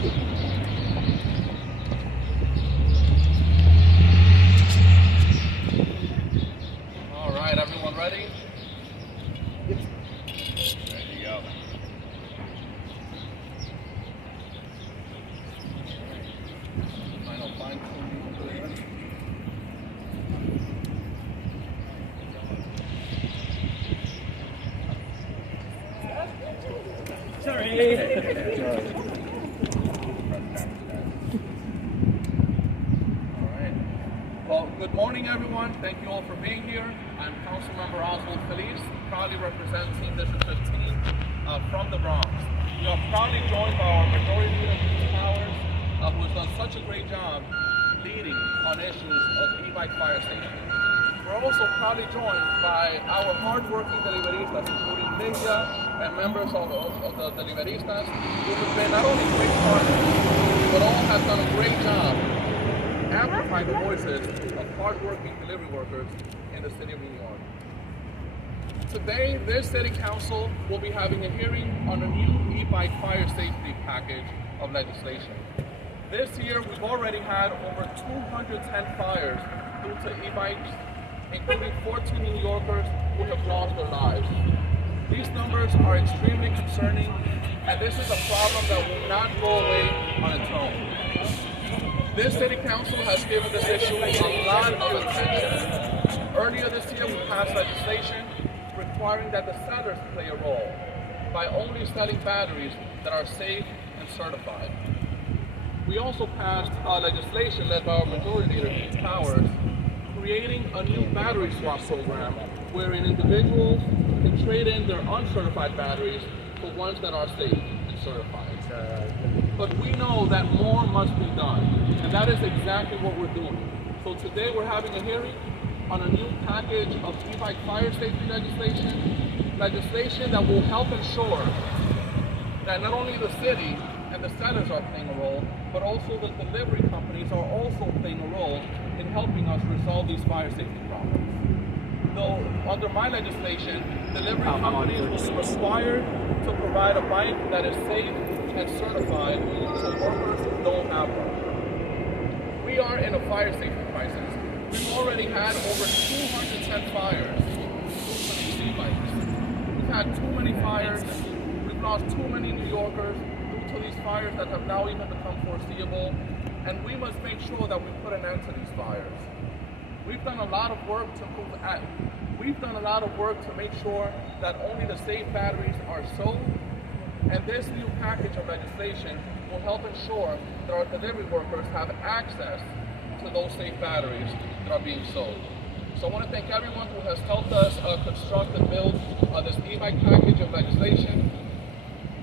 All right, everyone ready? There you go. Final fine tuning. Sorry. Well, good morning, everyone. Thank you all for being here. I'm Councilmember Oswald Feliz, proudly representing District 15 from the Bronx. We are proudly joined by our Majority Leader, Keith Powers, who has done such a great job leading on issues of e-bike fire safety. We're also proudly joined by our hard-working deliveristas, including Lydia and members of the deliveristas, who have been not only great partners, but all have done a great job amplifying the voices of hard-working delivery workers in the city of New York. Today, this city council will be having a hearing on a new e-bike fire safety package of legislation. This year, we've already had over 210 fires due to e-bikes, including 14 New Yorkers who have lost their lives. These numbers are extremely concerning, and this is a problem that will not go away on its own. This city council has given this issue a lot of attention. Earlier this year, we passed legislation requiring that the sellers play a role by only selling batteries that are safe and certified. We also passed legislation led by our Majority Leader, Keith Powers, creating a new battery swap program wherein individuals can trade in their uncertified batteries for ones that are safe and certified. But we know that more must be done, and that is exactly what we're doing. So today we're having a hearing on a new package of e-bike fire safety legislation that will help ensure that not only the city and the sellers are playing a role, but also the delivery companies are also playing a role in helping us resolve these fire safety problems. Though under my legislation, delivery companies will be required to provide a bike that is safe and certified to workers who don't have one. We are in a fire safety crisis. We've already had over 210 fires due to these e-bikes. We've had too many fires. We've lost too many New Yorkers due to these fires that have now even become foreseeable. And we must make sure that we put an end to these fires. We've done a lot of work to make sure that only the safe batteries are sold. And this new package of legislation will help ensure that our delivery workers have access to those safe batteries that are being sold. So I want to thank everyone who has helped us construct and build this e-bike package of legislation,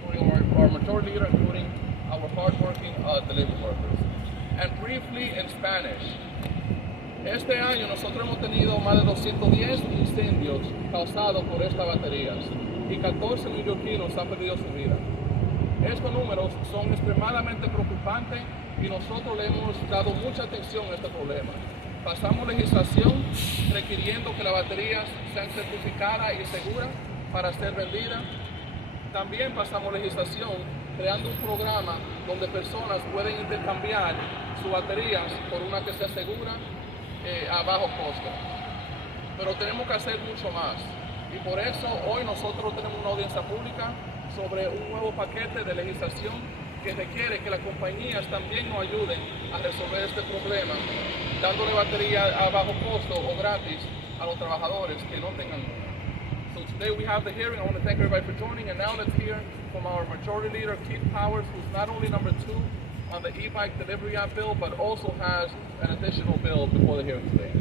including our Majority Leader, including our hardworking delivery workers. And briefly in Spanish, este año nosotros hemos tenido más de 210 incendios causados por estas baterías y 14 neoyorquinos han perdido su vida. Estos números son extremadamente preocupantes y nosotros le hemos dado mucha atención a este problema. Pasamos legislación requiriendo que las baterías sean certificadas y seguras para ser vendidas. También pasamos legislación creando un programa donde personas pueden intercambiar sus baterías por una que sea segura a bajo costo. Pero tenemos que hacer mucho más. Y por eso hoy nosotros tenemos una audiencia pública sobre un nuevo paquete de legislación que requiere que las compañías también nos ayuden a resolver este problema, dándole batería a bajo costo o gratis a los trabajadores que no tengan una. So today we have the hearing. I want to thank everybody for joining, and now let's hear from our Majority Leader, Keith Powers, who's not only number 2 on the e-bike delivery app bill, but also has an additional bill before the hearing today.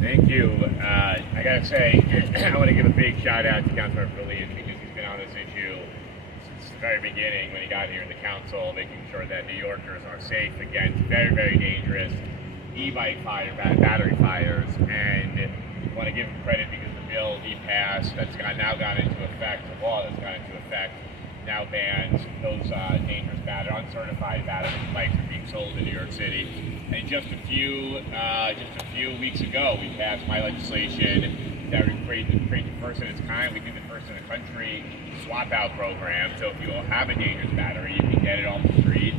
Thank you. I gotta say, I want to give a big shout out to Councilmember Feliz because he's been on this issue since the very beginning when he got here in the council, making sure that New Yorkers are safe against very, very dangerous e-bike battery fires. And I want to give him credit because the bill he passed that's now gone into effect, the law that's gone into effect, now bans those dangerous uncertified battery bikes from being sold in New York City. And just a few weeks ago, we passed my legislation that would create the first in its kind. We do the first in the country swap out program. So if you have a dangerous battery, you can get it off the street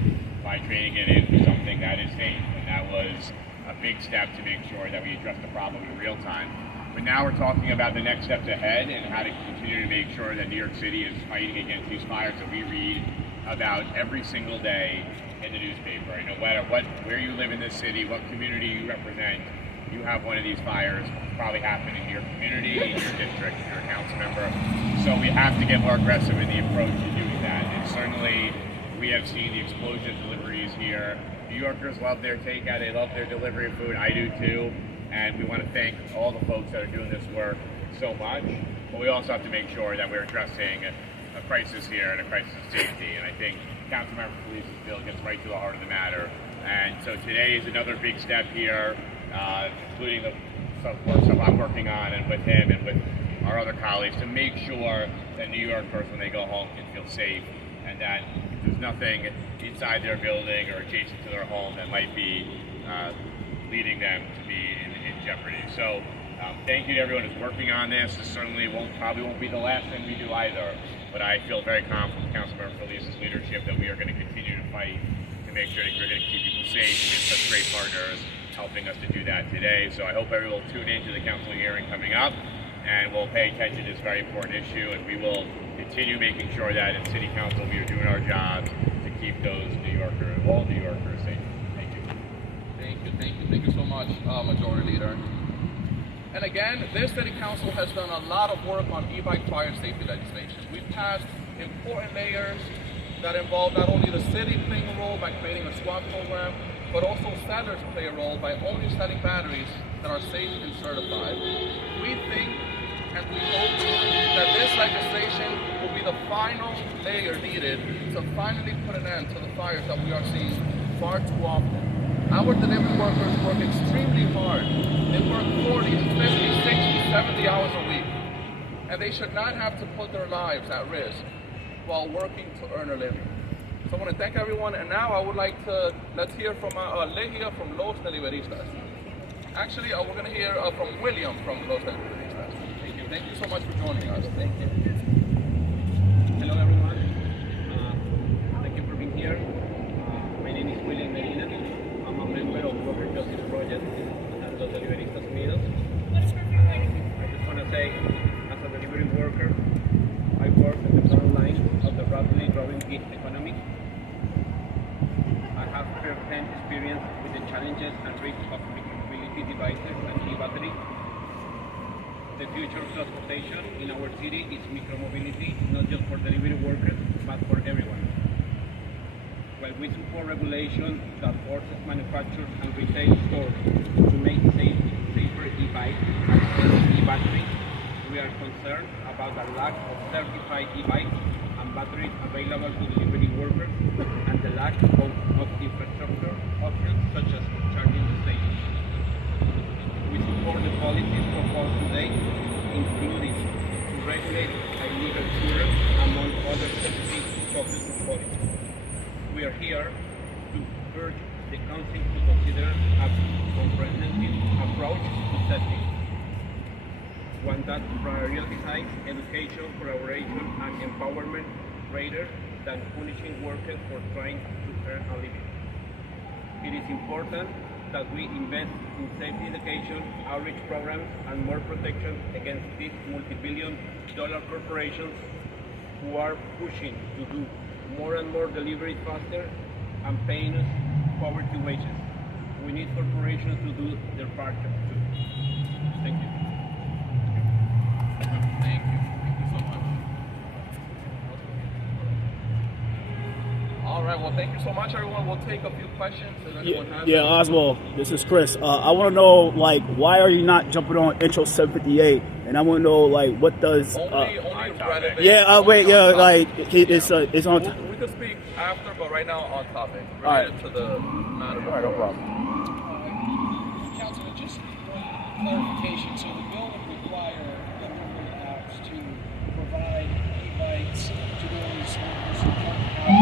trading it in for something that is safe. And that was a big step to make sure that we address the problem in real time. But now we're talking about the next steps ahead and how to continue to make sure that New York City is fighting against these fires that we read about every single day in the newspaper. And no matter where you live in this city, what community you represent, you have one of these fires probably happening in your community, in your district, if you're a council member. So we have to get more aggressive in the approach to doing that. And certainly we have seen the explosion of deliveries here. New Yorkers love their takeout, they love their delivery of food, I do too. And we want to thank all the folks that are doing this work so much. But we also have to make sure that we're addressing a crisis here and a crisis of safety. And I think Councilmember Felice's bill gets right to the heart of the matter. And so today is another big step here, including the work stuff I'm working on and with him and with our other colleagues to make sure that New Yorkers, when they go home, can feel safe and that there's nothing inside their building or adjacent to their home that might be leading them to be in jeopardy. So thank you to everyone who's working on this. This certainly probably won't be the last thing we do either, but I feel very confident with Councilmember Felice's leadership that we are going to continue to fight to make sure that we're going to keep people safe. We have such great partners helping us to do that today. So I hope everyone will tune into the council hearing coming up and we'll pay attention to this very important issue, and we will continue making sure that in City Council we are doing our jobs to keep those all New Yorkers safe. Thank you. Thank you so much, Majority Leader. And again, this City Council has done a lot of work on e-bike fire safety legislation. We've passed important layers that involve not only the city playing a role by creating a SWAT program, but also sellers play a role by only selling batteries that are safe and certified. We think and we hope that this legislation will be the final layer needed to finally put an end to the fires that we are seeing far too often. Our delivery workers work extremely hard. They work 40, 50, 60, 70 hours a week. And they should not have to put their lives at risk while working to earn a living. So I want to thank everyone, and now I would like to, let's hear from Legia from Los Deliveristas. Actually, we're going to hear from William from Los Deliveristas. Thank you. Thank you so much for joining us. Thank you. Hello everyone. Thank you for being here. My name is William Medina. I'm a member of Worker Justice Project and Los Deliveristas Unidos. I just want to say, as a delivery worker, I work at the front line of the rapidly growing gig economy. I have first-hand experience with the challenges and risks of micromobility devices and e-battery. The future of transportation in our city is micromobility, not just for delivery workers, but for everyone. While we support regulation that forces manufacturers and retail stores to make safer e-bikes and e-batteries, we are concerned about the lack of certified e-bikes and batteries available to delivery workers and the lack of infrastructure options such as charging stations. We support the policies proposed today, including to regulate illegal scooters, among other specific focused policies. We are here to urge the Council to consider a comprehensive approach to safety, one that prioritizes education, collaboration, and empowerment rather than punishing workers for trying to earn a living. It is important that we invest in safety education, outreach programs, and more protection against these multi-billion-dollar corporations who are pushing to do more and more deliveries faster and paying us poverty wages. We need corporations to do their part too. Thank you. Thank you so much. All right, well, thank you so much, everyone. We'll take a few questions. If anyone has any. Oswald, this is Chris. I want to know, why are you not jumping on intro 758? And I want to know, what does... Only relevant. It's on... We could speak after, but right now on topic, right. related to the matter. All right, no problem. Councilman, just one clarification. So the bill would require delivery apps to provide e-bikes to those workers who don't have,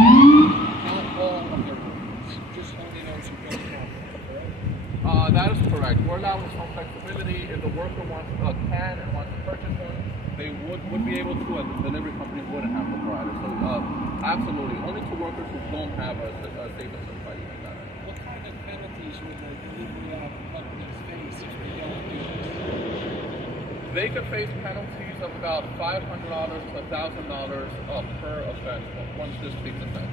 not all of their workers, just only those who don't have them, correct? That is correct. We're allowing some flexibility if the worker can and wants to purchase one. they would be able to, and the delivery company wouldn't have to provide it. So absolutely, only to workers who don't have a safe and certified e-bike battery. What kind of penalties would the delivery companies face if they don't do this? They could face penalties of about $500 to $1,000 per offense once this takes effect.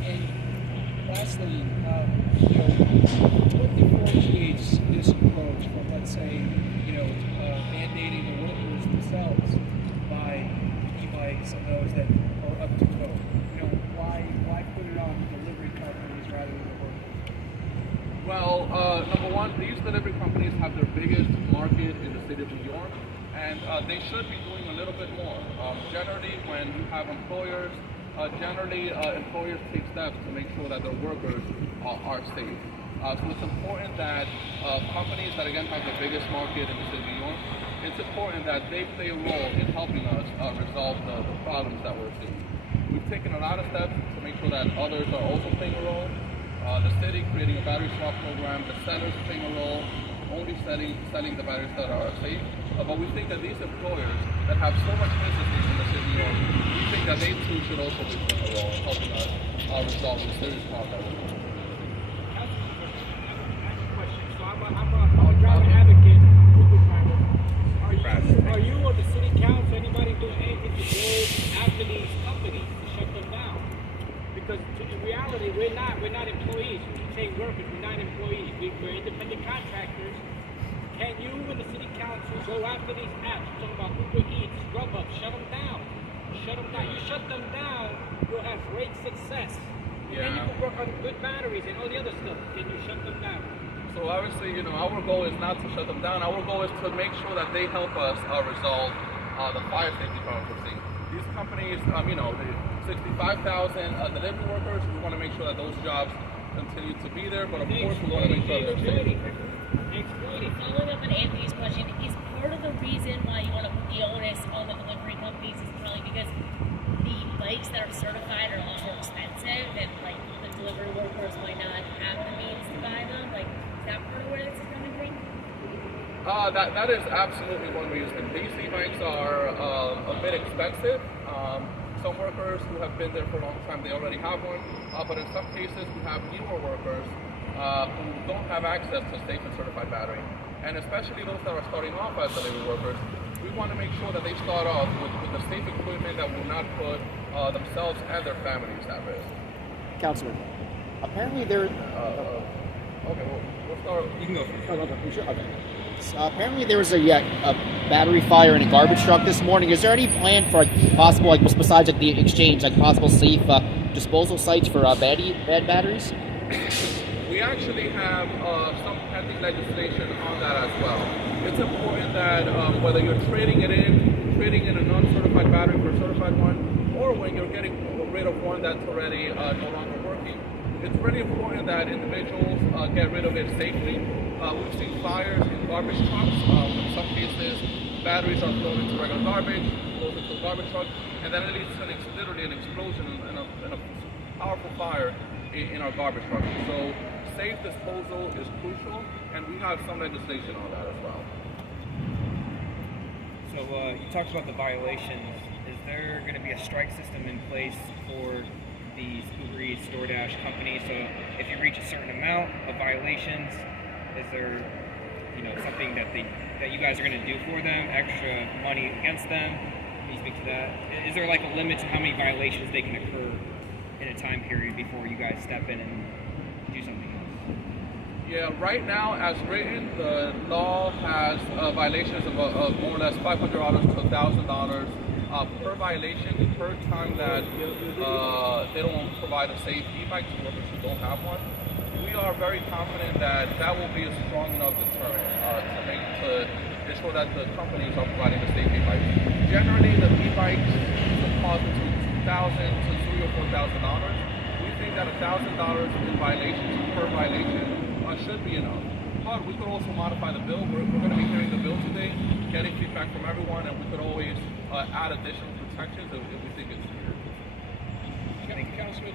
And lastly, what differentiates this approach from, let's say, mandating the workers themselves buy e-bikes and those that are up to code? Why put it on the delivery companies rather than the workers? Well, number one, these delivery companies have their biggest market in the state of New York, and they should be doing a little bit more. Generally, when you have employers, employers take steps to make sure that their workers are safe. So it's important that companies that, again, have the biggest market in the city of New York, it's important that they play a role in helping us resolve the problems that we're seeing. We've taken a lot of steps to make sure that others are also playing a role. The city creating a battery swap program, the centers playing a role, only selling the batteries that are safe. But we think that these employers that have so much business in the city of New York, we think that they too should also be playing a role in helping us resolve this serious problem that we're facing. I'm a driving advocate, Uber driver. Are you or the city council, anybody doing anything to go after these companies to shut them down? Because in reality, we're not employees. We keep saying workers, we're not employees. We're independent contractors. Can you and the city council go after these apps? You're talking about Uber Eats, Grubhub, shut them down. Shut them down. You shut them down, you'll have great success. And then you can work on good batteries and all the other stuff. Can you shut them down? So obviously, our goal is not to shut them down. Our goal is to make sure that they help us resolve the fire safety problems we're seeing. These companies, the 65,000 delivery workers, we want to make sure that those jobs continue to be there, but of course we want to make sure they're safe. Following up on Anthony's question, is part of the reason why you want to put the onus on the delivery companies is probably because the bikes that are certified are a lot more expensive and like the delivery workers might not have the means to buy them? Like, is that part of where this is coming from? That is absolutely one reason. These e-bikes are a bit expensive. Some workers who have been there for a long time, they already have one. But in some cases, we have newer workers who don't have access to safe and certified battery. And especially those that are starting off as delivery workers, we want to make sure that they start off with the safe equipment that will not put themselves and their families at risk. Counselor, apparently there. Okay, we'll start. You can go first. Okay. Apparently there was a battery fire in a garbage truck this morning. Is there any plan for possible, besides the exchange, possible safe disposal sites for bad batteries? We actually have some pending legislation on that as well. It's important that whether you're trading in a non-certified battery for a certified one, or when you're getting rid of one that's already no longer working, it's really important that individuals get rid of it safely. We've seen fires in garbage trucks. In some cases, batteries are thrown into regular garbage, goes into a garbage truck, and then it leads to literally an explosion and a powerful fire in our garbage trucks. So safe disposal is crucial, and we have some legislation on that as well. So you talked about the violations. Is there going to be a strike system in place for these Uber Eats, DoorDash companies? So if you reach a certain amount of violations, is there something that you guys are going to do for them, extra money against them? Can you speak to that? Is there a limit to how many violations they can occur in a time period before you guys step in and do something else? Yeah, right now, as written, the law has violations of more or less $500 to $1,000 per violation per time that they don't provide a safe e-bike to workers who don't have one. We are very confident that that will be a strong enough deterrent to ensure that the companies are providing the safe e-bikes. Generally, the e-bikes cost between $2,000 to $3,000 or $4,000. We think that $1,000 in violations per violation should be enough. But we could also modify the bill. We're going to be hearing the bill today, getting feedback from everyone, and we could always add additional protections if we think it's needed. Councilman,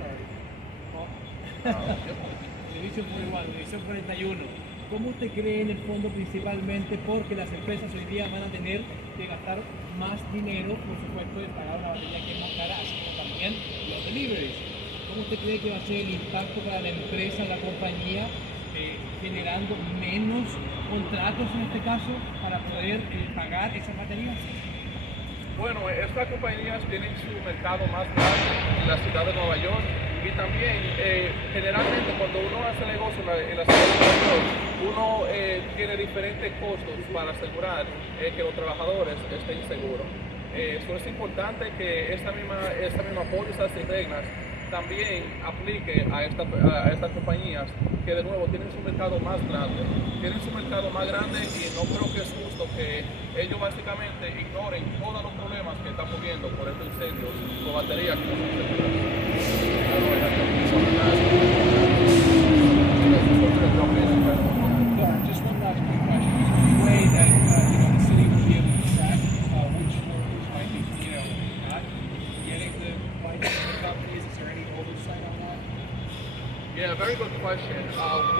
sorry. Edición 41, edición 41. ¿Cómo usted cree en el fondo principalmente porque las empresas hoy día van a tener que gastar más dinero, por supuesto, de pagar una batería que es más cara, así como también los deliveries? ¿Cómo usted cree que va a ser el impacto para la empresa, la compañía, generando menos contratos en este caso para poder pagar esas baterías? Bueno, estas compañías tienen su mercado más grande en la ciudad de Nueva York y también generalmente cuando uno hace negocio en la ciudad de Nueva York, uno tiene diferentes costos para asegurar que los trabajadores estén seguros. Eso es importante que esta misma pólizas y reglas también aplique a estas compañías que de nuevo tienen su mercado más grande. Tienen su mercado más grande y no creo que es justo que ellos básicamente ignoren todos los problemas que están moviendo por estos incendios con baterías que no son seguras. Just one last quick question. Is there any way that the city will be able to track which workers might be, not getting the license from companies? Is there any oversight on that? Yeah, very good question.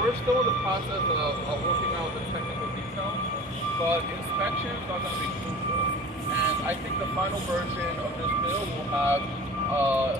We're still in the process of working out the technical details, but inspections are going to be crucial. And I think the final version of this bill will have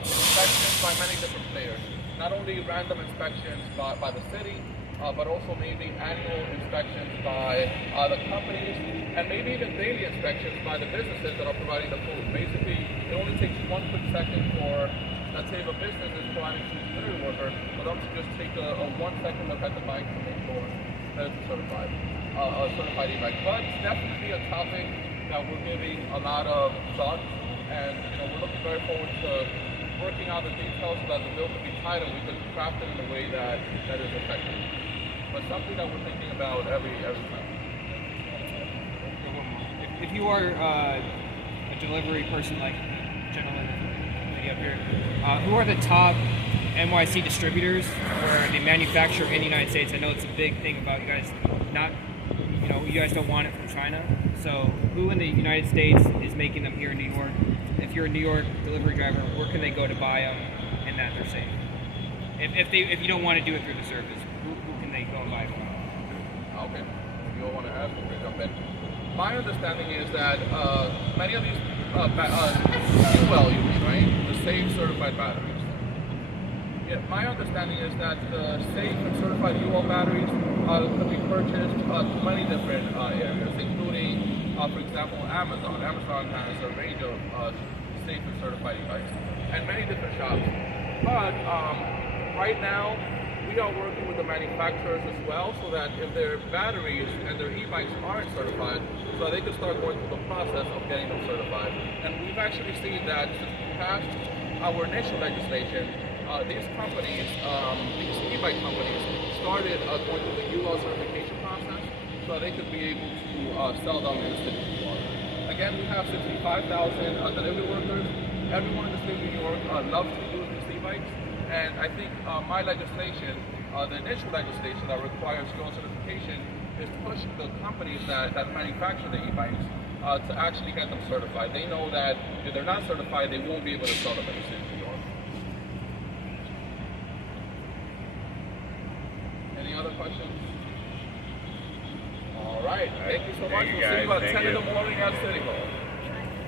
inspections by many different players. Not only random inspections by the city, but also maybe annual inspections by the companies, and maybe even daily inspections by the businesses that are providing the food. Basically, it only takes one quick second for, let's say, if a business is providing food to delivery worker, for them to just take a 1 second look at the bike to make sure that it's a certified e-bike. But it's definitely a topic that we're giving a lot of thought, and we're looking very forward to working out the details so that the bill can be tight and we can craft it in a way that is effective. But something that we're thinking about every time. If you are a delivery person like gentleman lady up here, who are the top NYC distributors where they manufacture in the United States? I know it's a big thing about you guys not, you guys don't want it from China. So who in the United States is making them here in New York? If you're a New York delivery driver, where can they go to buy them and that they're safe? If you don't want to do it through the service, who can they go and buy from? Okay, if you don't want to ask, okay, jump in. My understanding is that many of these UL, you mean, right? The safe certified batteries. Yeah, my understanding is that the safe and certified UL batteries could be purchased many different areas, including, for example, Amazon. Amazon has a range of safe and certified e-bikes, and many different shops. But right now, we are working with the manufacturers as well, so that if their batteries and their e-bikes aren't certified, so they can start going through the process of getting them certified. And we've actually seen that since we passed our initial legislation, these companies, these e-bike companies, started going through the UL certification process, so they could be able to sell them in the city of New York. Again, we have 65,000 delivery workers. Everyone in the state of New York loves to use these e-bikes. And I think my legislation, the initial legislation that requires UL certification, is pushing the companies that manufacture the e-bikes to actually get them certified. They know that if they're not certified, they won't be able to sell them in the city of New York. Any other questions? All right. Thank you so much. We'll see you about 10 in the morning at City Hall.